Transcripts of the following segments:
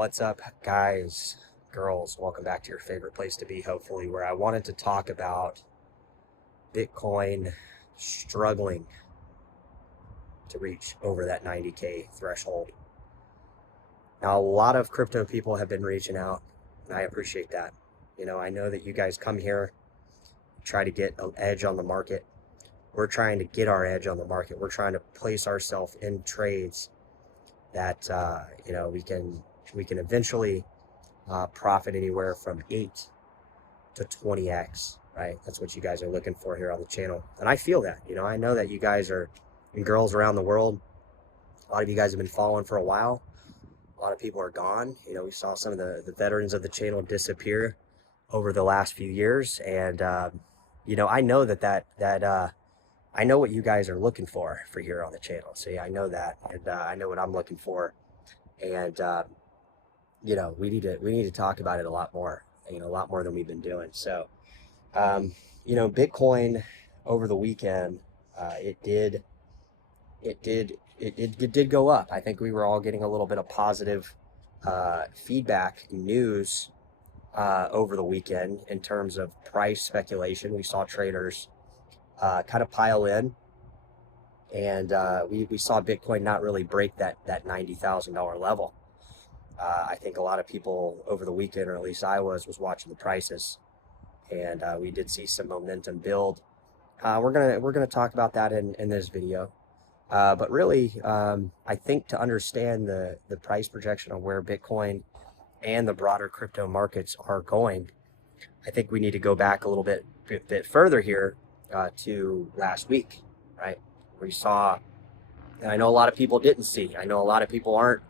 What's up, guys, girls? Welcome back to your favorite place to be, hopefully, where I wanted to talk about Bitcoin struggling to reach over that 90K threshold. Now, a lot of crypto people have been reaching out, and I appreciate that. I know that you guys come here, try to get an edge on the market. We're trying to get our edge on the market. We're trying to place ourselves in trades that, we can eventually profit anywhere from 8 to 20x, right? That's what you guys are looking for here on the channel. And I feel that, I know that you guys are, and girls around the world, a lot of you guys have been following for a while. A lot of people are gone. We saw some of the veterans of the channel disappear over the last few years. And, I know I know what you guys are looking for here on the channel. See, I know that, and I know what I'm looking for. And, we need to talk about it a lot more, a lot more than we've been doing. So, Bitcoin over the weekend, it did go up. I think we were all getting a little bit of positive feedback news over the weekend in terms of price speculation. We saw traders kind of pile in, and we saw Bitcoin not really break that $90,000 level. I think a lot of people over the weekend, or at least I was watching the prices, and we did see some momentum build. We're gonna talk about that in this video. But really, I think to understand the price projection of where Bitcoin and the broader crypto markets are going, I think we need to go back a little bit further here to last week, right? We saw, and I know a lot of people didn't see. I know a lot of people aren't.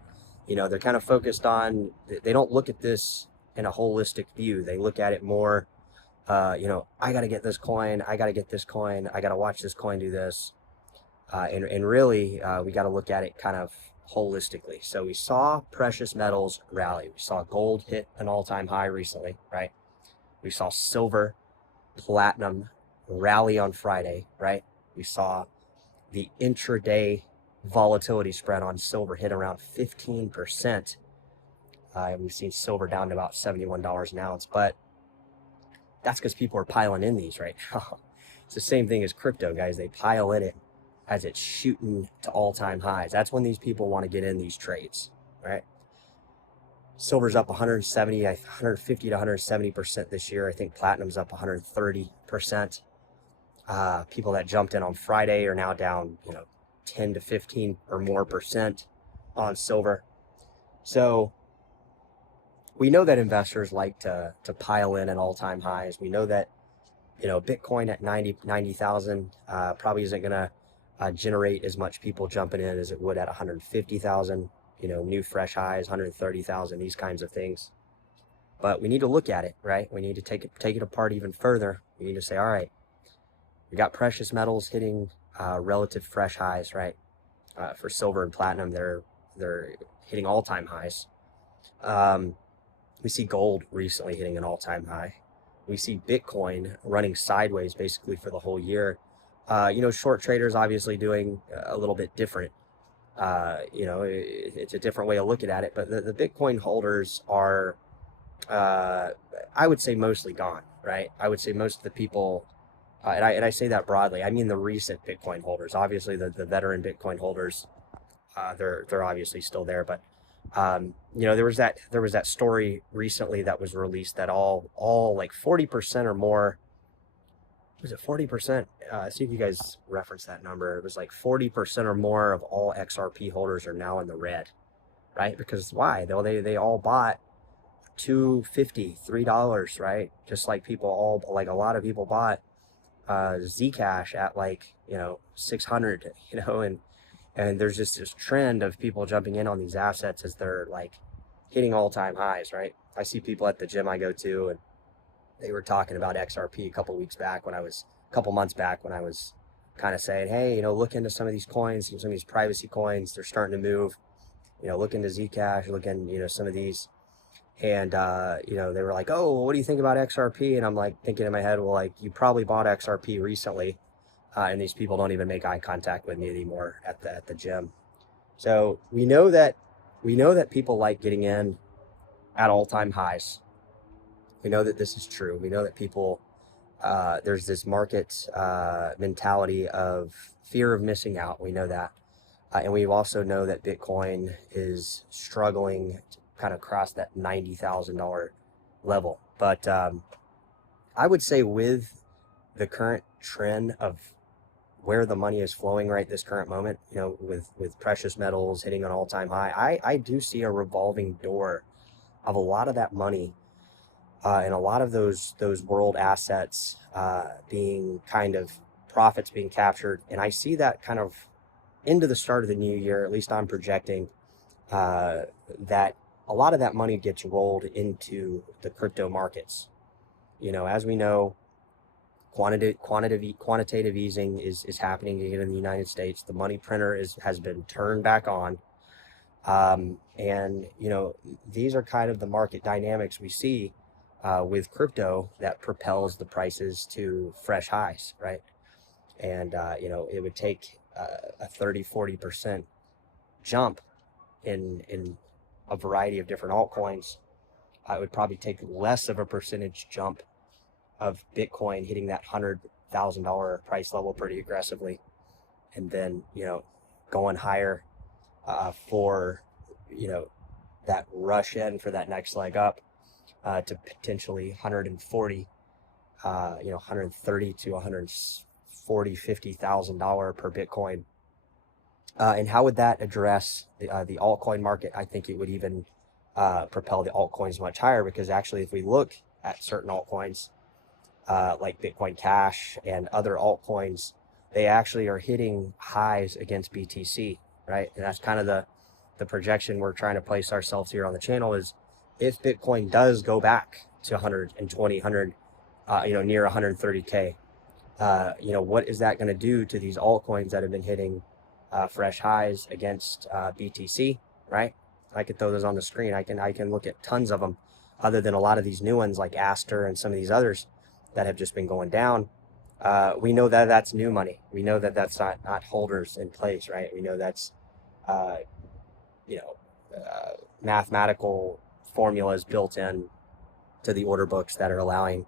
They're kind of focused on. They don't look at this in a holistic view. They look at it more. I got to get this coin. I got to get this coin. I got to watch this coin do this. And really, we got to look at it kind of holistically. So we saw precious metals rally. We saw gold hit an all-time high recently, right? We saw silver, platinum rally on Friday, right? We saw the intraday volatility spread on silver hit around 15%. We've seen silver down to about $71 an ounce, but that's because people are piling in these right now. It's the same thing as crypto, guys. They pile in it as it's shooting to all-time highs. That's when these people want to get in these trades, right? Silver's up 150 to 170% this year. I think platinum's up 130%. People that jumped in on Friday are now down, 10 to 15 or more percent on silver. So we know that investors like to pile in at all-time highs. We know that, Bitcoin at 90,000 probably isn't going to generate as much people jumping in as it would at 150,000, new fresh highs, 130,000, these kinds of things. But we need to look at it, right? We need to take it apart even further. We need to say, all right, we got precious metals hitting relative fresh highs, right? For silver and platinum, they're hitting all-time highs. We see gold recently hitting an all-time high. We see Bitcoin running sideways basically for the whole year. Short traders obviously doing a little bit different. It's a different way of looking at it, but the Bitcoin holders are, I would say, mostly gone, right? I would say most of the people, and I say that broadly. I mean the recent Bitcoin holders. Obviously, the veteran Bitcoin holders, they're obviously still there. But there was that story recently that was released that all like 40% or more. Was it 40%? See if you guys reference that number. It was like 40% or more of all XRP holders are now in the red, right? Because why? They all bought $2.50, $3, right? Just like a lot of people bought Zcash at like 600, and there's just this trend of people jumping in on these assets as they're like hitting all-time highs, right? I see people at the gym I go to, and they were talking about XRP a couple months back when I was kind of saying, hey, look into some of these coins, some of these privacy coins, they're starting to move, look into Zcash, look into, some of these. And, they were like, oh, what do you think about XRP? And I'm like thinking in my head, well, like, you probably bought XRP recently. And these people don't even make eye contact with me anymore at the gym. So we know that people like getting in at all-time highs. We know that this is true. We know that people, there's this market mentality of fear of missing out. We know that. And we also know that Bitcoin is struggling to kind of cross that $90,000 level. But I would say with the current trend of where the money is flowing right this current moment, with precious metals hitting an all-time high, I do see a revolving door of a lot of that money and a lot of those world assets being kind of profits being captured. And I see that kind of into the start of the new year. At least I'm projecting that a lot of that money gets rolled into the crypto markets. As we know, quantitative easing is happening again in the United States. The money printer has been turned back on. And these are kind of the market dynamics we see with crypto that propels the prices to fresh highs, right? And it would take a 30-40% jump in a variety of different altcoins. It would probably take less of a percentage jump of Bitcoin hitting that $100,000 price level pretty aggressively, and then going higher for that rush in for that next leg up to potentially 140, 130 to 140, $50,000 per Bitcoin. And how would that address the altcoin market? I think it would even propel the altcoins much higher, because actually, if we look at certain altcoins like Bitcoin Cash and other altcoins, they actually are hitting highs against BTC, right? And that's kind of the projection we're trying to place ourselves here on the channel is, if Bitcoin does go back to 120, near 130K, what is that going to do to these altcoins that have been hitting fresh highs against BTC, right? I could throw those on the screen. I can look at tons of them, other than a lot of these new ones like Aster and some of these others that have just been going down. We know that that's new money. We know that that's not holders in place, right? We know that's mathematical formulas built in to the order books that are allowing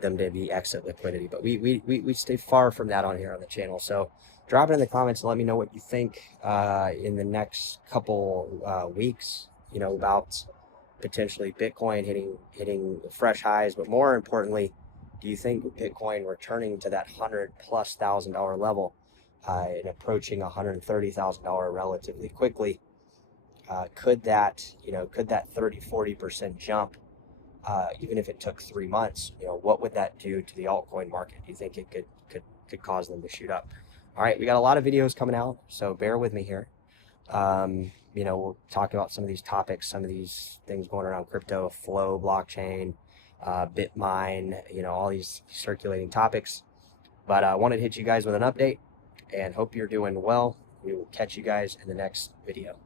them to be exit liquidity. But we stay far from that on here on the channel. So drop it in the comments and let me know what you think in the next couple weeks, about potentially Bitcoin hitting fresh highs. But more importantly, do you think Bitcoin returning to that $100,000+ level and approaching $130,000 relatively quickly? Could that 30-40% jump, even if it took 3 months, what would that do to the altcoin market? Do you think it could cause them to shoot up? All right, we got a lot of videos coming out, so bear with me here. We'll talk about some of these topics, some of these things going around crypto, Flow, blockchain, Bitmine, all these circulating topics. But I wanted to hit you guys with an update and hope you're doing well. We will catch you guys in the next video.